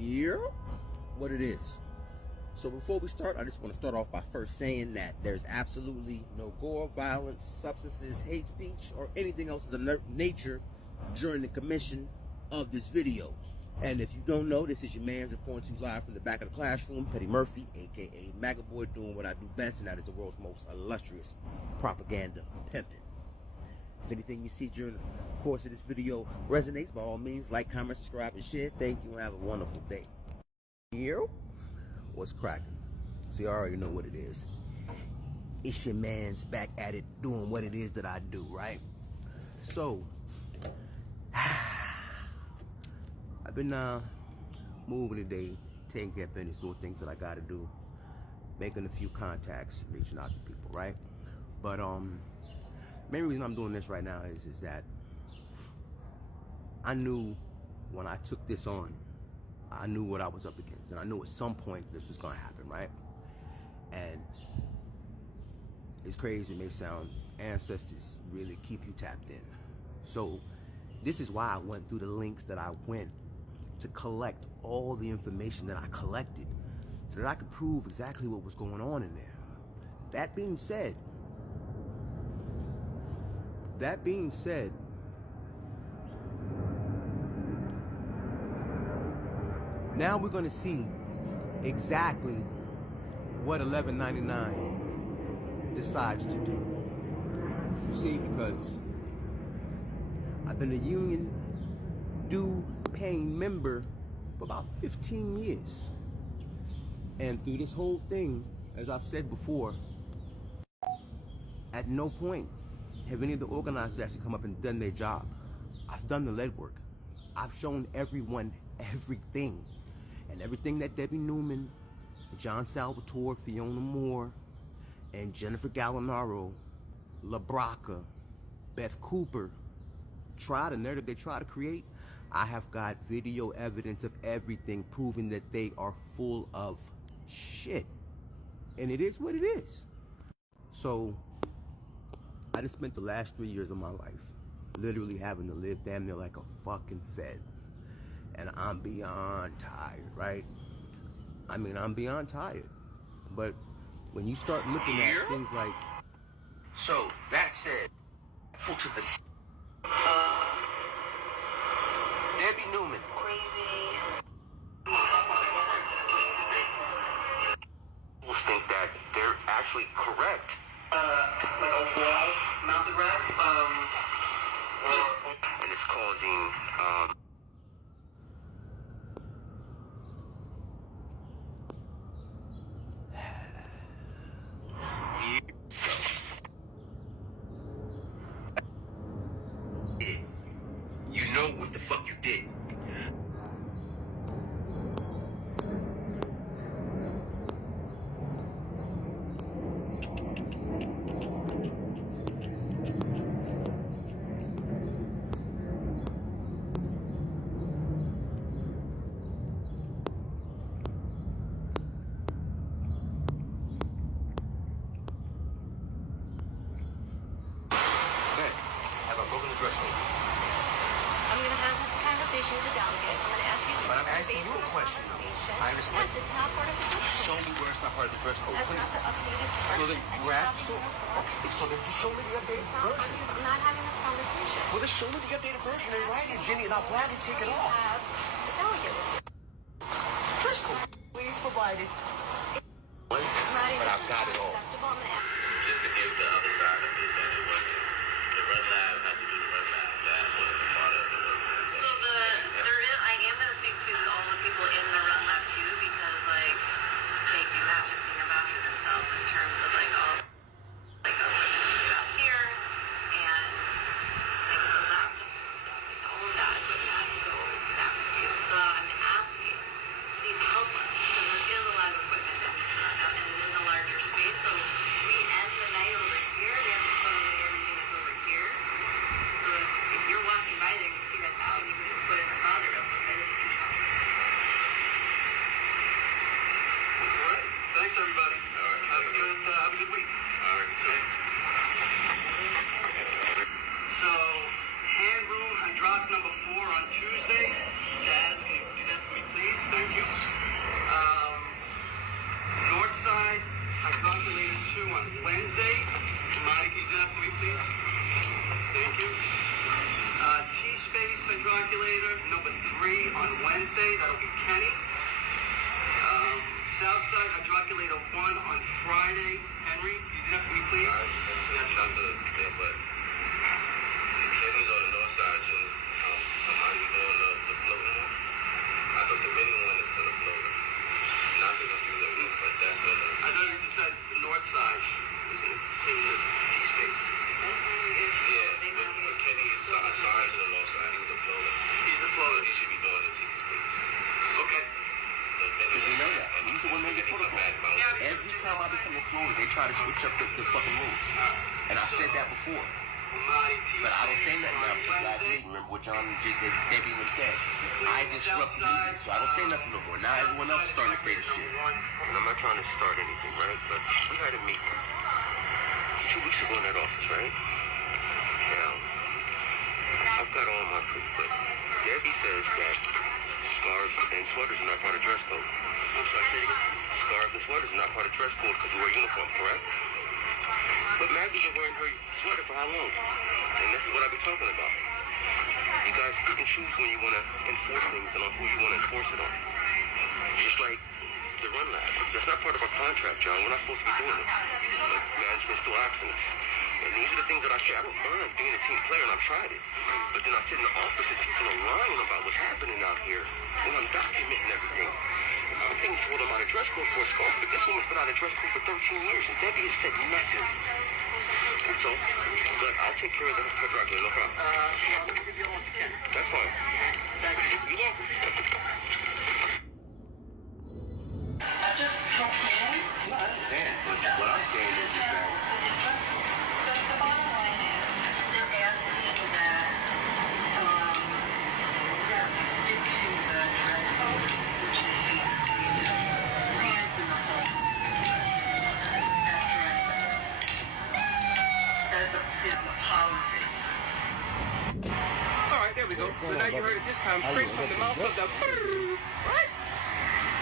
Yeah, what it is. So before we start, I just want to start off by first saying that there's absolutely no gore, violence, substances, hate speech, or anything else of the nature during the commission of this video. And if you don't know, this is your man's reporting to you live from the back of the classroom, Petty Murphy, aka MAGA Boy, doing what I do best, and that is the world's most illustrious propaganda pimping. If anything you see during the course of this video resonates, by all means, like, comment, subscribe, and share. Thank you, and have a wonderful day. Here, what's cracking? See, I already know what it is. It's your man's back at it, doing what it is that I do, right? So, I've been moving today, taking care of business, doing things that I gotta do, making a few contacts, reaching out to people, right? But main reason I'm doing this right now is that I knew when I took this on, I knew what I was up against, and I knew at some point this was gonna happen, right? And it's crazy, it may sound, ancestors really keep you tapped in. So this is why I went through the links that I went to collect all the information that I collected so that I could prove exactly what was going on in there. That being said, now we're going to see exactly what 1199 decides to do. You see, because I've been a union due paying member for about 15 years. And through this whole thing, as I've said before, at no point have any of the organizers actually come up and done their job. I've done the legwork. I've shown everyone everything. And everything that Debbie Newman, John Salvatore, Fiona Moore, and Jennifer Gallinaro, LaBraca, Beth Cooper, the narrative they try to create, I have got video evidence of everything proving that they are full of shit. And it is what it is. So, I just spent the last 3 years of my life literally having to live damn near like a fucking fed. And I'm beyond tired, right? I mean, I'm beyond tired. But when you start looking at things like... So, that said, full to the... Debbie Newman. People think that they're actually correct. Like a wall mounted rack, and it's causing, you know what the fuck you did. With the delegate. I'm going to ask you to... But I'm asking you a question. I understand. Yes, it's not part of the dress code. Show me where it's not part of the dress code, That's please. not the updated version. So then okay, so then just show me the updated version. I'm not having this conversation. Well, then show me the updated version and write it, Jenny, and I'll gladly take it off. Have the delegate with you. Dress code, please provide it. But I've got it all. Acceptable. I'm going to ask... Just to give the other side of this anyway. The red lab has to do the red lab. That was part of the I am going to speak to all the people in the run lab too, because like they do have to senior master themselves in terms of like all like out here and like the lab all of that equipment has to go back to you. So I'm asking, please help us because it is a lot of equipment and it is a larger space, so we Wednesday, that'll be Kenny. Southside Hydroculator 1 on Friday. Henry, you did that for me, please? Yes, I'm the yeah, but Kenny's on the north side too. Somebody doing the floating one. I thought the mini one is for the floater. Not to confuse the roof, but that's for the... I know you just said the north side. Isn't it? Clean the T-space. Yeah, but Kenny is assigned to the north side. He's the floater. He's the floater. He should be doing the T-space. Okay. Did you know that? He's the one making protocol. Every time I become a Florida, they try to switch up the fucking rules. And I've said that before. But I don't say nothing now because last week, remember what John and Debbie even said? I disrupt the meeting, so I don't say nothing no more. Now everyone else is starting to say the shit. And I'm not trying to start anything, right? But we had a meeting 2 weeks ago in that office, right? Now, I've got all my proof, but Debbie says that scarves and sweaters are not part of dress code. I'm sorry, say it again. Scarves and sweaters are not part of dress code because we wear uniform, correct? But Maggie's been wearing her sweater for how long? And this is what I've been talking about. You guys pick and choose when you want to enforce things and on who you want to enforce it on. Just like the run lab. That's not part of our contract, John. We're not supposed to be doing this. But management's still asking us. And these are the things that I say. I don't mind being a team player, and I've tried it. But then I sit in the office and people are lying about what's happening out here. And I'm documenting everything. I'm being told I'm out of dress code for a scarf, but this woman's been out of dress code for 13 years, and Debbie has said nothing. That's all. But I'll take care of that directly, no problem. Let me give you all again. That's fine. Thank you. You're welcome. I just don't know. No, I understand. But what I'm saying is that The bottom line is, they're asking that, that we stick to the dress code, which is basically pants in the home. That's a policy. All right, there we go. So now you heard it this time straight from the mouth of the... Right?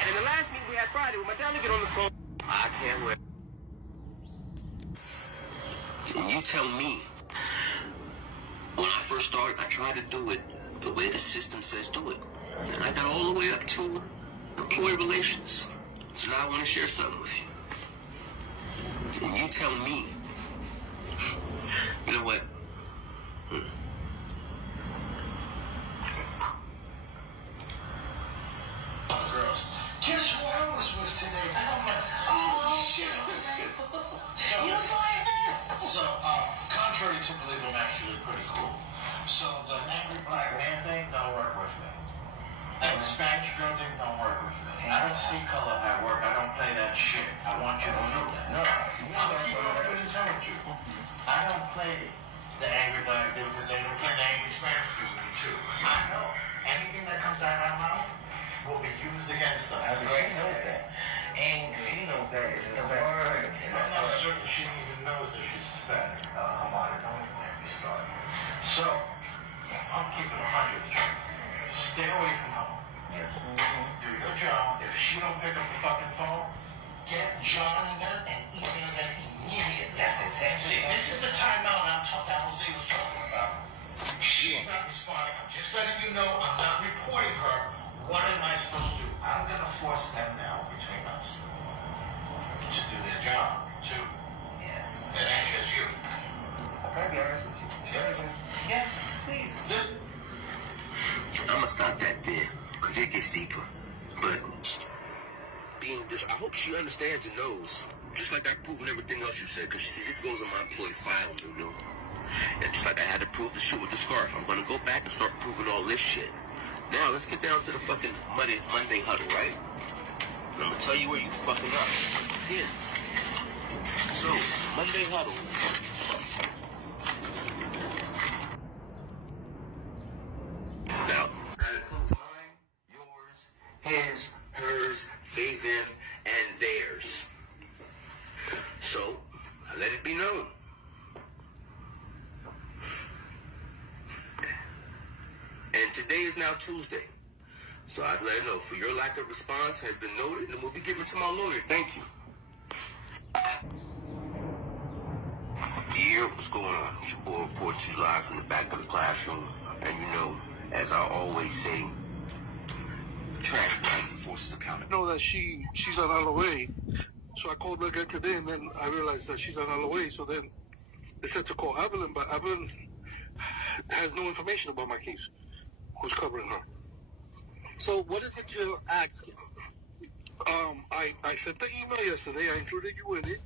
And in the last meeting we had Friday with my delegate on the phone. I can't wait. And you tell me, when I first started, I tried to do it the way the system says do it. And I got all the way up to employee relations. So now I want to share something with you. And you tell me, you know what? Girls, guess who I was with today? I'm like, oh shit. So, contrary to believe, I'm actually pretty cool. So the angry black man thing don't work with me. And the Spanish girl thing don't work with me. I don't see color at work. I don't play that shit. I want you to know that. No, I'm keeping open and telling you. I don't play the angry black dude because they don't play the angry Spanish dude with me too. I know. Anything that comes out of my mouth will be used against us. Angry. The words. I'm not certain she even knows that she's Hispanic. Hamada, don't even get me started. So, I'm keeping 100 with you. Stay away from home. Do your job. If she don't pick up the fucking phone, get John in there and email them immediately. That's exactly. See, this is the timeout that Jose was talking about. She's not responding. I'm just letting you know I'm not reporting her. What am I supposed to do? I'm going to force them now between us to do their job, too. Yes. It ain't just you. Can I be honest with you? Yes, please. I'm gonna stop that there, because it gets deeper. But being this, I hope she understands and knows, just like I've proven everything else you said, because you see, this goes on my employee file, you know. And just like I had to prove the shit with the scarf, I'm gonna go back and start proving all this shit. Now, let's get down to the fucking Monday huddle, right? And I'm gonna tell you where you fucking up. Here. So, Monday huddle. Now, that includes mine, yours, his, hers, they, them, and theirs. So, I let it be known. And today is now Tuesday. So I'd let her know, for your lack of response has been noted, and will be given to my lawyer. Thank you. Yeah, what's going on? It's your boy reporting to you live from the back of the classroom. And you know, as I always say, else is accountable. Know that she's on LOA, so I called her again today, and then I realized that she's on LOA. So then they said to call Evelyn, but Evelyn has no information about my case. Who's covering her? So what is it you're asking? I sent the email yesterday. I included you in it.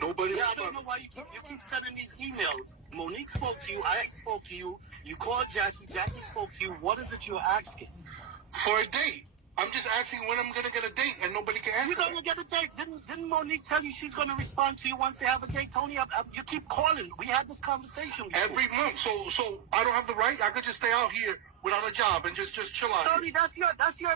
Nobody. Yeah, I don't know why you keep sending these emails. Monique spoke to you. I spoke to you. You called Jackie. Jackie spoke to you. What is it you're asking? For a date. I'm just asking when I'm gonna get a date, and nobody can answer. You're gonna get a date. Didn't Monique tell you she's gonna respond to you once they have a date, Tony? You keep calling. We had this conversation before. Every month. So I don't have the right. I could just stay out here without a job and just chill out. Tony, that's your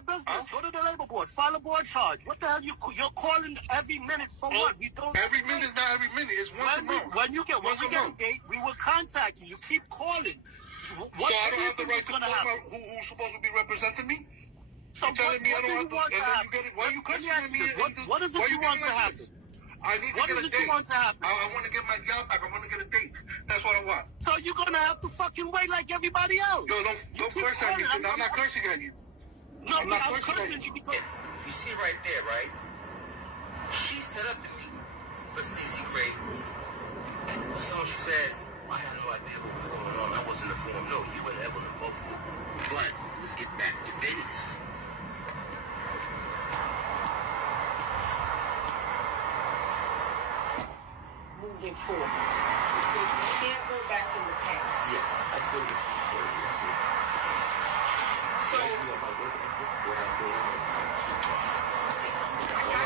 business. Huh? Go to the labor board. File a board charge. What the hell you're calling every minute for what? We don't. Every minute is not every minute. It's once a month. When we get a month. date, we will contact you. You keep calling. So I don't have the right to gonna call happen? who's supposed to be representing me? So You're telling me I don't have to. want to And then you happen? get it. Why you Let me questioning ask me? you this. What is it Why you want to getting like happen? this? I need to What get is a it date. you want to happen? I want to get my job back. I want to get a date. That's what I want. So you're gonna have to fucking wait like everybody else. Yo, You don't keep curse at me. calling. I'm not cursing at you. No, I'm not I'm cursing at cursing you. you because. You see right there, right? She set up the meeting for Stacey Gray. So she says, I had no idea what was going on. I wasn't informed. No, you and Evelyn both knew. But let's get back to business. Moving forward. Because we can't go back in the past. Yes, I told you. So, I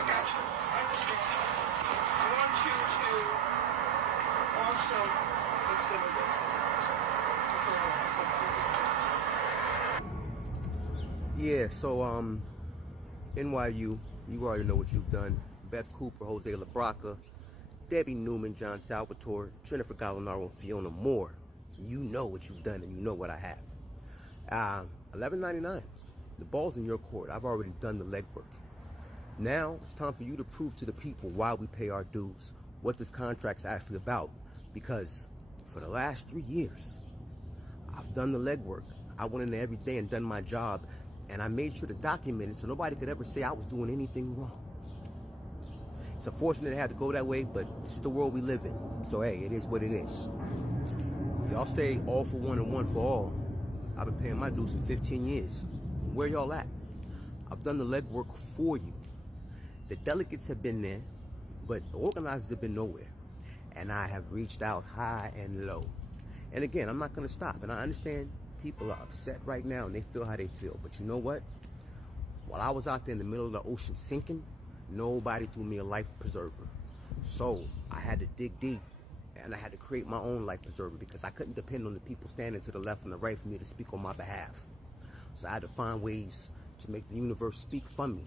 got you. I understand. I want you to also consider this. Yeah, so NYU, you already know what you've done. Beth Cooper, Jose LaBraca, Debbie Newman, John Salvatore, Jennifer Gallinaro, and Fiona Moore. You know what you've done, and you know what I have. $11.99. The ball's in your court. I've already done the legwork. Now it's time for you to prove to the people why we pay our dues, what this contract's actually about. Because for the last 3 years, I've done the legwork. I went in there every day and done my job, and I made sure to document it so nobody could ever say I was doing anything wrong. It's unfortunate it had to go that way, but this is the world we live in. So hey, it is what it is. Y'all say all for one and one for all. I've been paying my dues for 15 years. Where y'all at? I've done the legwork for you. The delegates have been there, but the organizers have been nowhere. And I have reached out high and low. And again, I'm not gonna stop. And I understand people are upset right now and they feel how they feel. But you know what? While I was out there in the middle of the ocean sinking, nobody threw me a life preserver. So I had to dig deep and I had to create my own life preserver because I couldn't depend on the people standing to the left and the right for me to speak on my behalf. So I had to find ways to make the universe speak for me.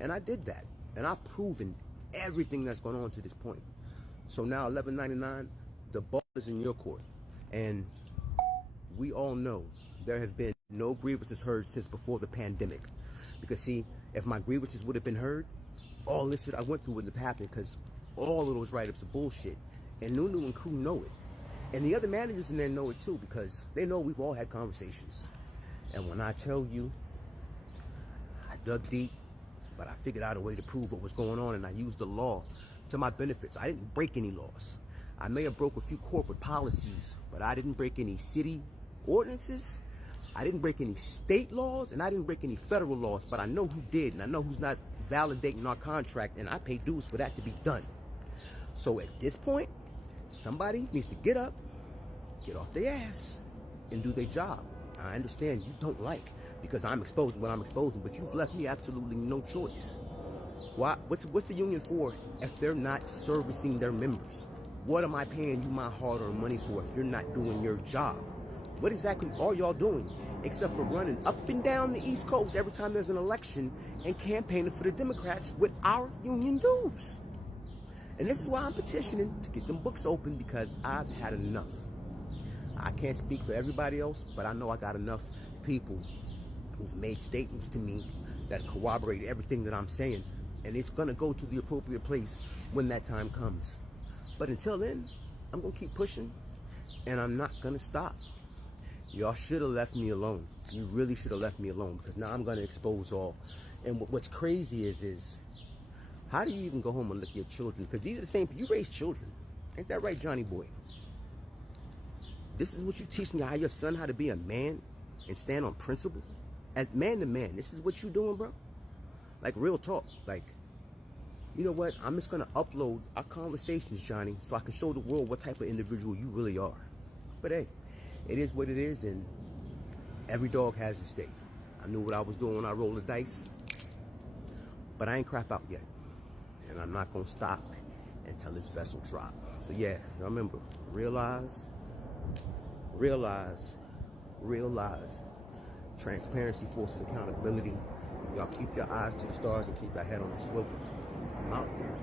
And I did that. And I've proven everything that's gone on to this point. So now $11.99, the ball is in your court. And we all know there have been no grievances heard since before the pandemic. Because see, if my grievances would have been heard, all this shit I went through wouldn't have happened because all of those write-ups are bullshit. And Nunu and crew know it. And the other managers in there know it too because they know we've all had conversations. And when I tell you, I dug deep, but I figured out a way to prove what was going on and I used the law to my benefits. I didn't break any laws. I may have broke a few corporate policies, but I didn't break any city ordinances. I didn't break any state laws, and I didn't break any federal laws, but I know who did, and I know who's not validating our contract, and I pay dues for that to be done. So at this point, somebody needs to get up, get off their ass, and do their job. I understand you don't like, because I'm exposing what I'm exposing, but you've left me absolutely no choice. Why? What's the union for if they're not servicing their members? What am I paying you my hard-earned money for if you're not doing your job? What exactly are y'all doing except for running up and down the East Coast every time there's an election and campaigning for the Democrats with our union dues? And this is why I'm petitioning to get them books open because I've had enough. I can't speak for everybody else, but I know I got enough people who've made statements to me that corroborate everything that I'm saying. And it's gonna go to the appropriate place when that time comes. But until then, I'm gonna keep pushing and I'm not gonna stop. Y'all should have left me alone. You really should have left me alone, because now I'm gonna expose all. And what's crazy is how do you even go home and look at your children? Because these are the same, you raise children. Ain't that right, Johnny boy? This is what you teach me, how your son how to be a man and stand on principle? As man to man, this is what you doing, bro? Like, real talk. Like, you know what? I'm just gonna upload our conversations, Johnny, so I can show the world what type of individual you really are. But hey, it is what it is, and every dog has its day. I knew what I was doing when I rolled the dice, but I ain't crap out yet. And I'm not gonna stop until this vessel drop. So yeah, remember, realize. Transparency forces accountability. Y'all keep your eyes to the stars and keep your head on the swivel. I'm out here.